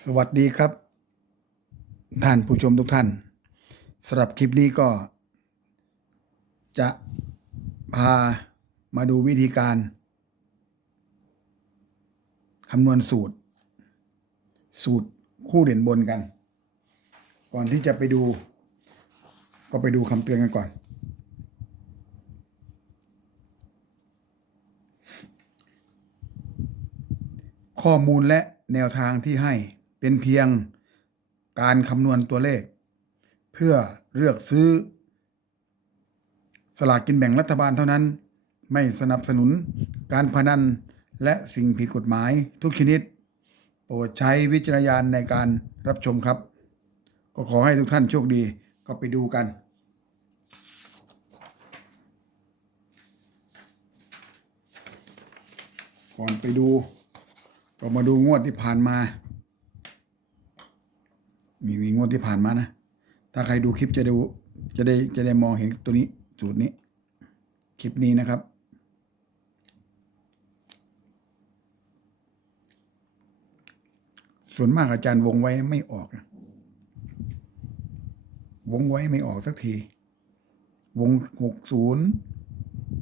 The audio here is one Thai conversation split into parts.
สวัสดีครับ ท่านผู้ชมทุกท่านสำหรับคลิปนี้ก็ จะพามาดูวิธีการคำนวณสูตร สูตรคู่เด่นบนกัน ก่อนที่จะไปดู ก็ไปดูคำเตือนกันก่อน ข้อมูลและแนวทางที่ให้ เป็นเพียงการคำนวณตัวเลข เพื่อเลือกซื้อ สลากกินแบ่งรัฐบาลเท่านั้น ไม่สนับสนุนการพนันและสิ่งผิดกฎหมายทุกชนิด โปรดใช้วิจารณญาณในการรับชมครับ ก็ขอให้ทุกท่านโชคดีก็ไปดูกันก่อนไปดู ก็มาดูงวดที่ผ่านมา มีมีงวดที่ผ่านมานะ ถ้าใครดูคลิปจะดูจะได้จะได้มองเห็นตัวนี้สูตรนี้ คลิปนี้นะครับ ส่วนมากอาจารย์วงไว้ไม่ออกนะวงไว้ไม่ออกสักที วงหกศูนย์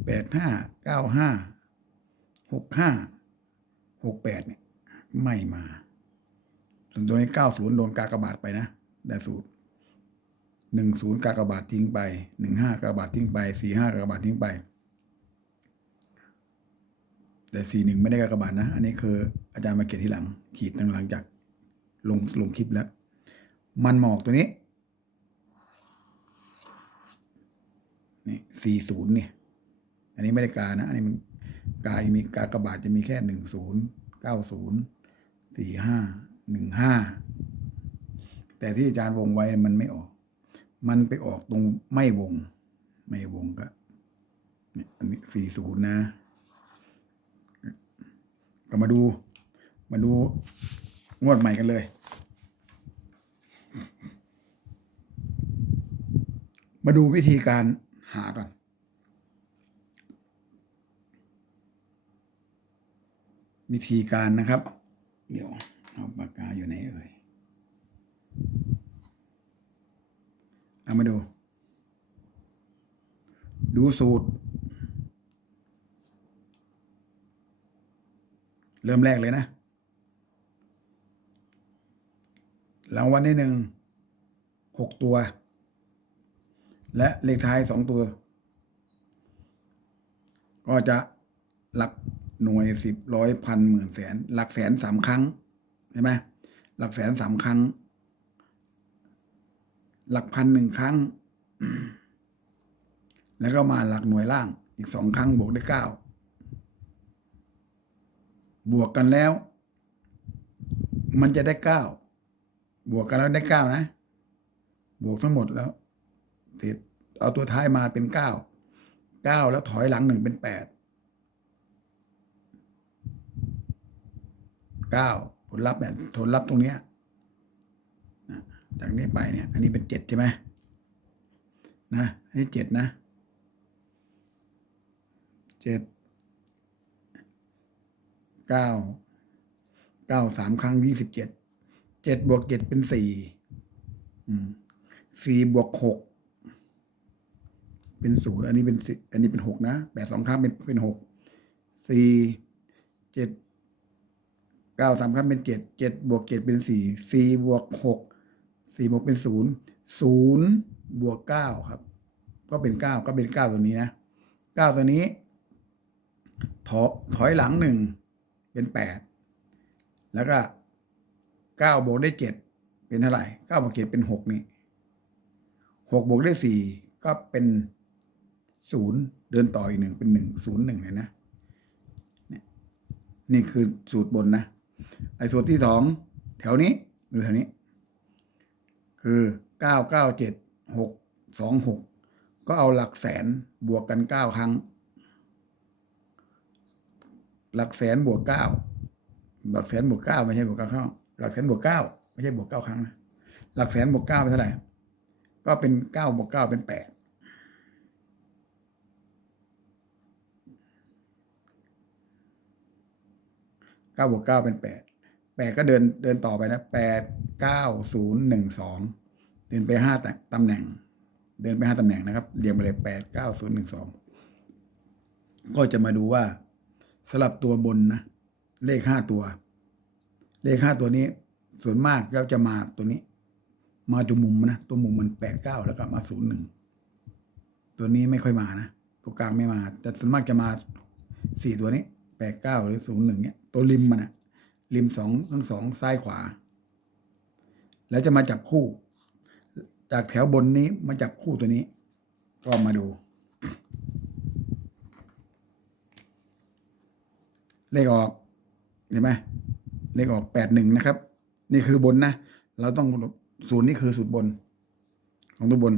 แปดห้าเก้าห้าหกห้าหกแปดเนี่ยไม่มา ส่วนตัวนี้เก้าศูนย์โดนกากบาทไปนะได้สูตรหนึ่งศูนย์กากบาททิ้งไปหนึ่งห้ากากบาททิ้งไปสี่ห้ากากบาททิ้งไป แต่สี่หนึ่งไม่ได้กากบาทนะ อันนี้คืออาจารย์มาเขียนที่หลัง ขีดตั้งหลังจากลงลงคลิปแล้ว มันหมอกตัวนี้นี่สี่ศูนย์เนี่ย อันนี้ไม่ได้กานะ อันนี้มันกายมีกากบาทจะมีแค่หนึ่งศูนย์เก้าศูนย์สี่ห้า หนึ่งห้าแต่ที่อาจารย์วงไว้มันไม่ออก มันไปออกตรงไม่วง ไม่วงก็นี่อันนี้สี่ศูนย์นะ ก็มาดู มาดูงวดใหม่กันเลย มาดูวิธีการหาก่อนวิธีการนะครับ เดี๋ยว เอาปากกาอยู่ไหนเอ่ย เอามาดู ดูสูตร เริ่มแรกเลยนะรางวัลที่หนึ่งหกตัว และเลขท้ายสองตัว ก็จะหลักหน่วยสิบร้อยพันหมื่นแสน หลักแสนสามครั้ง ใช่ไหมหลักแสนสามครั้ง หลักพันหนึ่งครั้ง แล้วก็มาหลักหน่วยล่าง อีกสองครั้งบวกได้เก้าบวกกันแล้ว มันจะได้เก้าบวกกันแล้วได้เก้านะ บวกทั้งหมดแล้วติดเอาตัวท้ายมาเป็นเก้าเก้าแล้วถอยหลังหนึ่งเป็นแปดเก้า ผลลัพธ์เนี่ยผลลัพธ์ตรงเนี้ยจากนี้ไปเนี่ย อันนี้เป็นเจ็ดใช่ไหมนะอันนี้เจ็ดนะเจ็ดเก้าเก้าสามครั้งยี่สิบเจ็ดเจ็ดบวกเจ็ดเป็นสี่สี่บวกหกเป็นศูนย์อันนี้เป็นสิอันนี้เป็นหกนะแปดสองครั้งเป็นเป็นหกสี่เจ็ด เก้าสามครั้งเป็นเจ็ดเจ็ดบวกเจ็ดเป็นสี่สี่บวกหกสี่บวกเป็นศูนย์ศูนย์บวกเก้าครับ ก็เป็นเก้าก็เป็นเก้าตัวนี้นะเก้าตัวนี้ ถอถอยหลังหนึ่งเป็นแปดแล้วก็เก้าบวกได้เจ็ดเป็นเท่าไหร่เก้าบวกเจ็ดเป็นหกนี่หกบวกได้สี่ก็เป็นศูนย์เดินต่ออีกหนึ่งเป็นหนึ่งศูนย์หนึ่งเลยนะเนี่ยนี่คือสูตรบนนะ ไอ้สูตรที่สองแถวนี้ดูแถวนี้ คือเก้าเก้าเจ็ดหกสองหกก็เอาหลักแสนบวกกันเก้าครั้ง หลักแสนบวกเก้าหลักแสนบวกเก้าไม่ใช่บวกเก้าเข้าหลักแสนบวกเก้าไม่ใช่บวกเก้าครั้งนะหลักแสนบวกเก้าเป็นเท่าไหร่ก็เป็นเก้าบวกเก้าเป็นแปดเก้าบวกเก้าเป็นแปดแปดก็เดินเดินต่อไปนะแปดเก้าศูนย์หนึ่งสองเดินไปห้าตำแหน่ง เดินไปห้าตำแหน่งนะครับเรียงไปเลยแปดเก้าศูนย์หนึ่งสองก็จะมาดูว่าสลับตัวบนนะเลขห้าตัว เลขห้าตัวนี้ ส่วนมากแล้วจะมาตัวนี้ มาตัวมุมนะตัวมุมมันแปดเก้าแล้วก็มาศูนย์หนึ่งตัวนี้ไม่ค่อยมานะตัวกลางไม่มาแต่ส่วนมากจะมาสี่ตัวนี้ แปดเก้าหรือศูนย์หนึ่งเนี่ยตัวริมมันอะริมสองทั้งสองซ้ายขวา แล้วจะมาจับคู่ จากแถวบนนี้มาจับคู่ตัวนี้ ก็มาดู เลขออกเห็นไหมเลขออกแปดหนึ่งนะครับ นี่คือบนนะ เราต้องศูนย์นี่คือสูตรบน ของตัวบน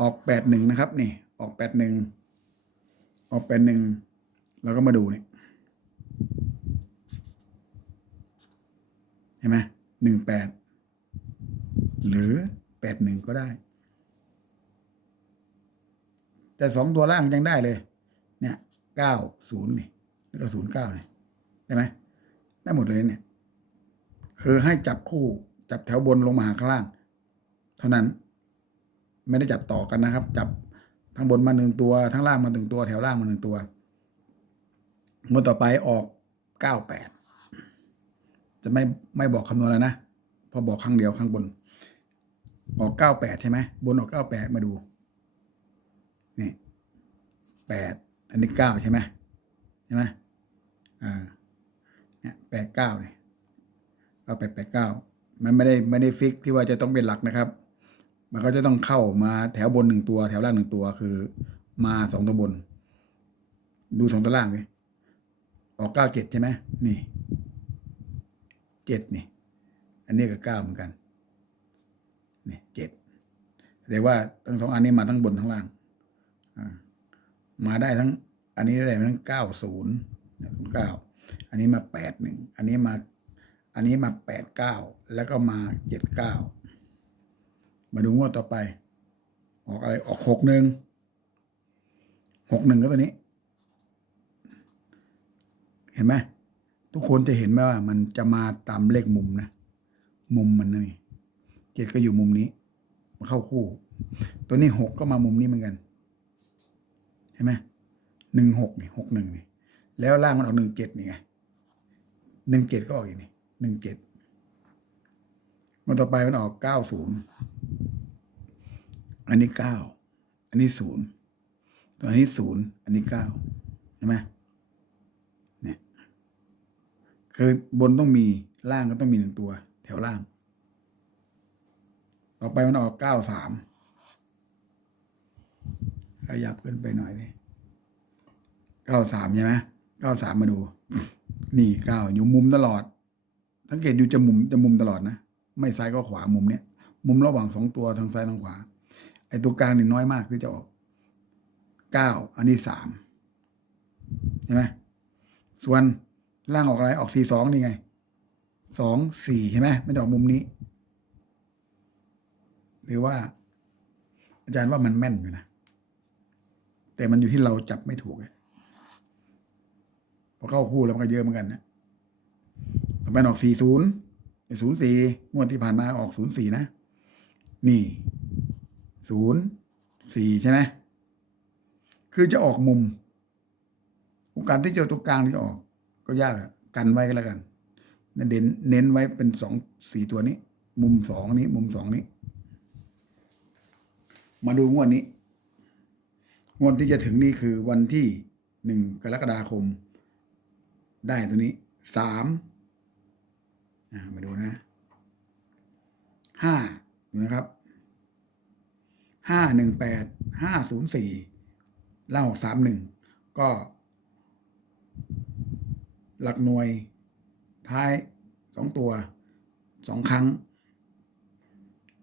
ออกแปดหนึ่งนะครับ นี่ ออกแปดหนึ่งออกแปดหนึ่งเราก็มาดูนี่เห็นไหมหนึ่งแปดหรือแปดหนึ่งก็ได้ แต่สองตัวล่างยังได้เลย เนี่ยเก้าศูนย์นี่แล้วก็ศูนย์เก้าเนี่ยได้ไหมได้หมดเลยเนี่ย คือให้จับคู่จับแถวบนลงมาหาข้างล่าง เท่านั้น ไม่ได้จับต่อกันนะครับ จับทั้งบนมาหนึ่งตัวทั้งล่างมาหนึ่งตัว แถวล่างมาหนึ่งตัวงวดต่อไปออกเก้าแปด จะไม่ไม่บอกคำนวณแล้วนะ พอบอกครั้งเดียวข้างบน ออกเก้าแปดใช่ไหมบนออกเก้าแปดมาดู นี่แปดอันนี้เก้าใช่ไหมใช่ไหมอ่าเนี่ยแปดเก้าเนี่ยเอาแปดแปดเก้ามันไม่ได้ไม่ได้ฟิกที่ว่าจะต้องเป็นหลักนะครับ มันก็จะต้องเข้ามาแถวบนหนึ่งตัว แถวล่างหนึ่งตัวคือ มาสองตัวบน ดูสองตัวล่างเลยออกเก้าเจ็ดใช่ไหมนี่ เจ็ดนี่ อันนี้ก็เก้าเหมือนกันนี่เจ็ดแสดงว่าทั้งสองอันนี้มาทั้งบนทั้งล่างมาได้ทั้ง อันนี้ได้ทั้งเก้าศูนย์ศูนย์เก้าอันนี้มาแปดหนึ่งอันนี้มา อันนี้มาแปดเก้าแล้วก็มาเจ็ดเก้ามาดูงวดต่อไป ออกอะไรออกหกหนึ่งหกหนึ่งก็ตัวนี้ เห็นไหม ทุกคนจะเห็นไหมว่า มันจะมาตามเลขมุมนะ มุมมันนี่เจ็ดก็อยู่มุมนี้มาเข้าคู่ ตัวนี้หกก็มามุมนี้เหมือนกันเห็นไหมหนึ่งหกนี่หกหนึ่งนี่แล้วล่างมันออกหนึ่งเจ็ดนี่ไงหนึ่งเจ็ดก็ออกอีกนี่หนึ่งเจ็ดมันต่อไปมันออกเก้าศูนย์อันนี้เก้าอันนี้ศูนย์ตัวนี้ศูนย์อันนี้เก้าเห็นไหมเนี่ย คือบนต้องมีล่างก็ต้องมีหนึ่งตัว แถวล่าง ต่อไปมันออกเก้าสามขยับขึ้นไปหน่อยดิเก้าสามใช่ไหมเก้าสามมาดู นี่เก้าอยู่มุมตลอด สังเกตอยู่จะมุมจะมุมตลอดนะ ไม่ซ้ายก็ขวามุมเนี้ย มุมระหว่างสองตัวทางซ้ายทางขวา ไอ้ตัวกลางนี่น้อยมากที่จะออกเก้าอันนี้สามใช่ไหมส่วน ล่างออกอะไรออกสี่สองนี่ไงสองสี่ใช่ไหมไม่ได้ออกมุมนี้ หรือว่า อาจารย์ว่ามันแม่นอยู่นะ แต่มันอยู่ที่เราจับไม่ถูกพอเข้าคู่แล้วมันก็เยอะเหมือนกันนะต่อไปออกสี่ศูนย์ศูนย์สี่งวดที่ผ่านมาออกศูนย์สี่นะ นี่ศูนย์สี่ใช่ไหมคือจะออกมุมโอกาสที่เจอตัวกลางที่จะออก ก็ยากกันไว้ก็แล้วกันเน้นเน้นไว้เป็นสองสี่ตัวนี้ มุมสองนี้ มุมสองนี้ มาดูงวดนี้ งวดที่จะถึงนี่คือวันที่หนึ่งกรกฎาคม ได้ตัวนี้สามมาดูนะห้าดูนะครับห้าหนึ่งแปดห้าศูนย์สี่เล่าสามหนึ่งก็ หลักหน่วย ท้ายสองตัวสองครั้ง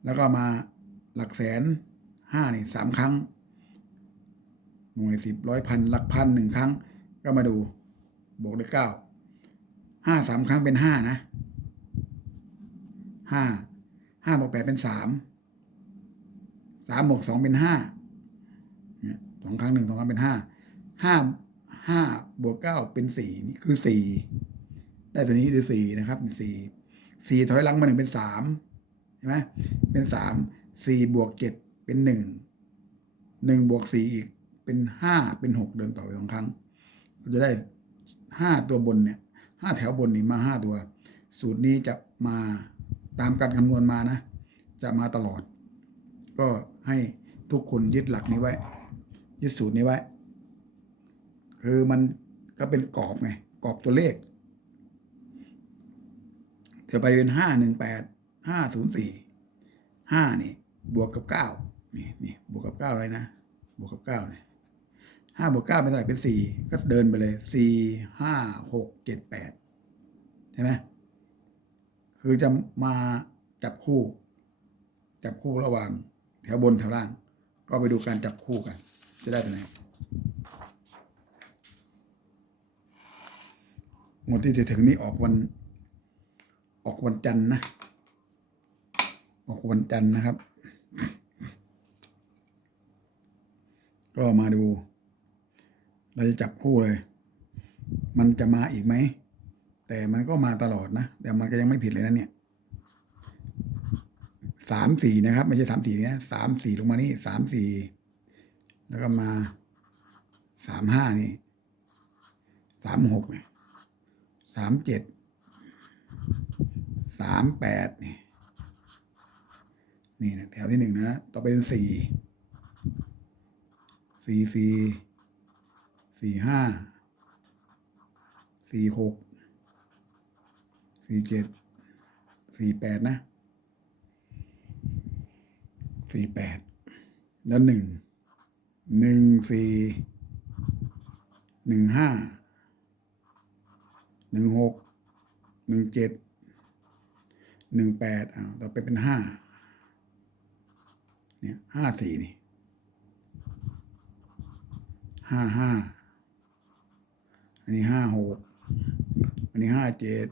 แล้วก็มาหลักแสนห้านี่สามครั้ง หน่วยสิบร้อยพันหลักพันหนึ่งครั้ง ก็มาดูบวกด้วยเก้าห้าสามครั้งเป็นห้านะห้าห้าบวกแปดเป็นสามสามบวกสองเป็นห้าสองครั้งหนึ่งสองครั้งเป็นห้าห้า ห้าบวกเก้าเป็นสี่นี่คือสี่ได้ตัวนี้คือสี่นะครับสี่สี่ถอยหลังมาหนึ่งเป็นสามใช่ไหมเป็นสามสี่บวกเจ็ดเป็นหนึ่งหนึ่งบวกสี่อีกเป็นห้าเป็นหกเดินต่อไปสองครั้งเราจะได้ห้าตัวบนเนี่ยห้าแถวบนนี่มาห้าตัว สูตรนี้จะมาตามการคำนวณมานะ จะมาตลอด ก็ให้ทุกคนยึดหลักนี้ไว้ ยึดสูตรนี้ไว้ คือมันก็เป็นกรอบไงกรอบตัวเลขเดี๋ยวไปเป็นห้าหนึ่งแปดห้าศูนย์สี่ห้านี่ บวกกับเก้านี่นี่บวกกับเก้าอะไรนะบวกกับเก้าเนี่ยห้าบวกเก้าเป็นเท่าไหร่เป็นสี่ก็เดินไปเลยสี่ห้าหกเจ็ดแปดใช่ไหมคือจะมาจับคู่ จับคู่ระหว่างแถวบนแถวล่าง ก็ไปดูการจับคู่กัน จะได้เป็นไง งวดที่จะถึงนี้ออกวัน ออกวันจันทร์นะ ออกวันจันทร์นะครับ ก็มาดู เราจะจับคู่เลย มันจะมาอีกไหม แต่มันก็มาตลอดนะ แต่มันก็ยังไม่ผิดเลยนะเนี่ยสามสี่นะครับ ไม่ใช่สามสี่นะสามสี่ลงมานี่สามสี่แล้วก็มาสามห้านี่สามหกเนี่ย สามเจ็ดสามแปดนี่นี่นะแถวที่หนึ่งนะต่อไปเป็นสี่สี่สี่สี่ห้าสี่หกสี่เจ็ดสี่แปดนะสี่แปดแล้วหนึ่งหนึ่งสี่หนึ่งห้า หนึ่งหกหนึ่งเจ็ดหนึ่งแปดอ้าต่อไปเป็นห้าเนี่ยห้าสี่นี่ห้าห้าอันนี้ห้าหกอันนี้ห้าเจ็ด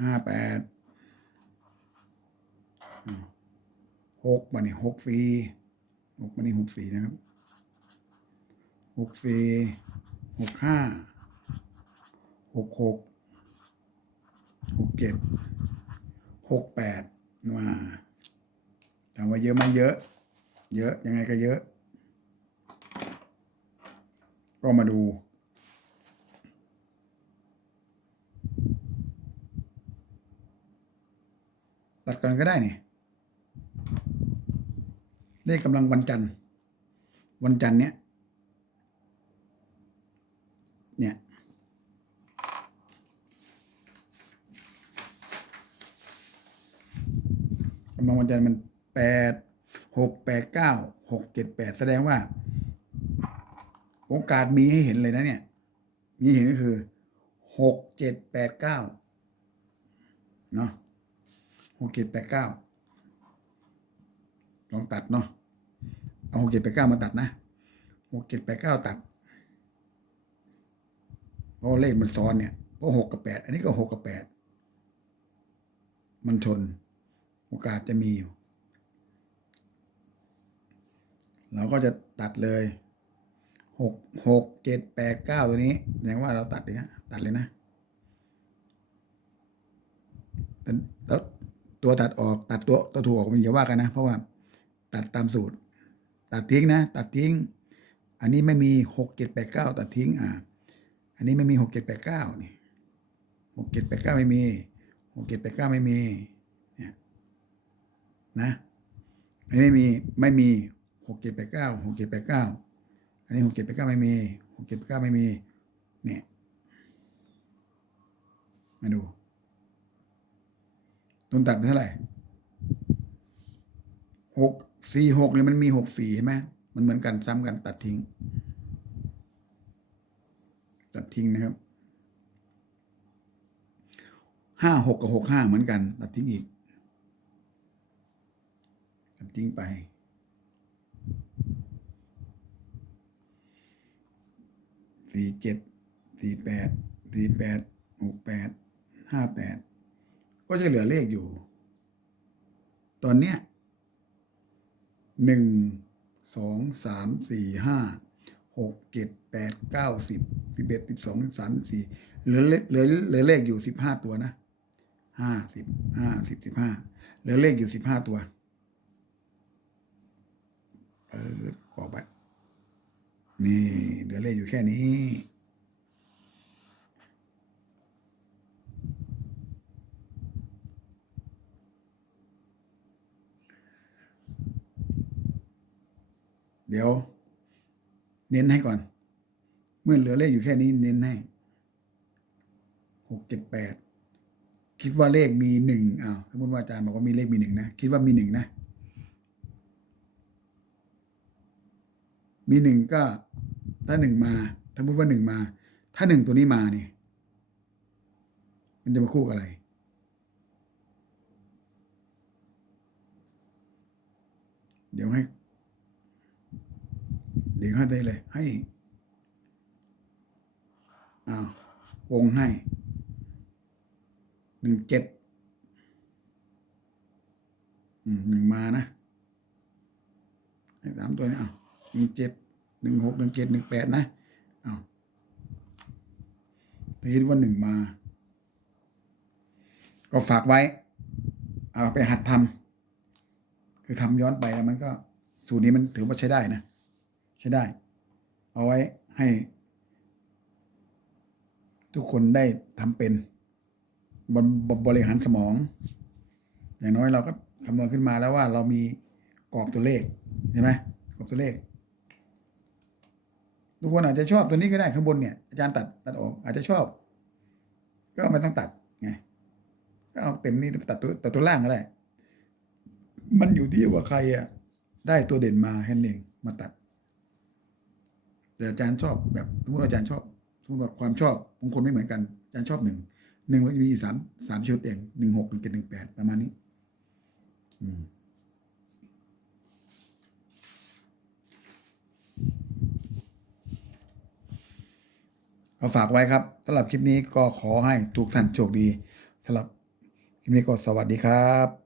ห้าแปดหกมานี่หกสี่หกมานี่หกสี่นะครับหกสี่หกห้า กหกหกเจ็ดหกแปดมาถามว่าเยอะไหมเยอะ เยอะยังไงก็เยอะ ก็มาดูตัดกันก็ได้นี่เลขกำลังวันจันทร์วันจันทร์เนี้ยเนี่ย กำลังวันจันทร์มันแปดหกแปดเก้าหกเจ็ดแปดแสดงว่า โอกาสมีให้เห็นเลยนะเนี่ยมีเห็นก็คือหกเจ็ดแปดเก้าเนาะหกเจ็ดแปดเก้าลองตัดเนาะเอาหกเจ็ดแปดเก้ามาตัดนะหกเจ็ดแปดเก้าตัดเพราะเลขมันซ้อนเนี่ยเพราะหกกับแปดอันนี้ก็หกกับแปดมันชน โอกาสจะมีอยู่ เราก็จะตัดเลยหกหกเจ็ดแปดเก้าตัวนี้แสดงว่าเราตัดเลยนะตัดเลยนะแล้วตัวตัดออกตัดตัวตัวถูกออกมันอย่าว่ากันนะ เพราะว่าตัดตามสูตร ตัดทิ้งนะ ตัดทิ้ง อันนี้ไม่มีหกเจ็ดแปดเก้าตัดทิ้งอ่าอันนี้ไม่มีหกเจ็ดแปดเก้านี่หกเจ็ดแปดเก้าไม่มีหกเจ็ดแปดเก้าไม่มี นะอันนี้ไม่มีไม่มีหกเจ็ดแปดเก้าหกเจ็ดแปดเก้าอันนี้หกเจ็ดแปดเก้าไม่มีหกเจ็ดแปดเก้าไม่มีเนี่ยมาดูต้นตัดเท่าไหร่หกสี่หกเนี่ยมันมีหกสี่ใช่ไหมมันเหมือนกันซ้ำกันตัดทิ้ง ตัดทิ้งนะครับห้าหกกับหกห้าเหมือนกัน ตัดทิ้งอีก ตัดทิ้งไป สี่เจ็ด สี่แปด สี่แปด หกแปด ห้าแปด ก็จะเหลือเลขอยู่ ตอนเนี้ยหนึ่ง สอง สาม สี่ ห้า หก เจ็ด แปด เก้า สิบ สิบเอ็ด สิบสอง สิบสามสิบสี่ เหลือเลเหลือเหลือเลขอยู่สิบห้าตัวนะห้าสิบห้าสิบสิบห้าเหลือเลขอยู่สิบห้าตัว เออบอกไปนี่เหลือเลขอยู่แค่นี้ เดี๋ยว เน้นให้ก่อน เมื่อเหลือเลขอยู่แค่นี้เน้นให้หกเจ็ดแปดคิดว่าเลขมีหนึ่งอ้าวสมมติว่าอาจารย์บอกว่ามีเลขมีหนึ่งนะ คิดว่ามีหนึ่งนะ มีหนึ่งก็ถ้าหนึ่งมาสมมติว่าหนึ่งมา ถ้าหนึ่งตัวนี้มาเนี่ยมันจะมาคู่กับอะไร เดี๋ยวให้ เดี๋ยวให้ได้เลย ให้อ้าววงให้หนึ่งเจ็ดอืมหนึ่งมานะสามตัวนี้อ้าว หนึ่งเจ็ดหนึ่งหกหนึ่งเจ็ดหนึ่งแปดนะเอาวถ้าคิดว่าหนึ่งมา ก็ฝากไว้ เอาไปหัดทำคือทำย้อนไปแล้วมันก็สูตรนี้มันถือว่าใช้ได้นะ ใช้ได้ เอาไว้ให้ ทุกคนได้ทำเป็นบบบริหารสมอง อย่างน้อยเราก็คำนวณขึ้นมาแล้วว่าเรามีกรอบตัวเลขเห็นไหมกรอบตัวเลข ทุกคนอาจจะชอบตัวนี้ก็ได้ข้างบนเนี่ยอาจารย์ตัดตัดออกอาจจะชอบ ก็ไม่ต้องตัดไงก็เอาเต็มนี้ตัดตัวตัดตัวล่างก็ได้ มันอยู่ที่ว่าใครอะได้ตัวเด่นมาแค่นั้นเองมาตัด แต่อาจารย์ชอบแบบสมมติว่าอาจารย์ชอบสมมติว่าความชอบของคนไม่เหมือนกันอาจารย์ชอบหนึ่งหนึ่งมันจะมีอยู่สามสามชุดเองหนึ่งหกหนึ่งเจ็ดหนึ่งแปดประมาณนี้ อืม เอาฝากไว้ครับสำหรับคลิปนี้ก็ขอให้ทุกท่านโชคดีสำหรับคลิปนี้ก็สวัสดีครับ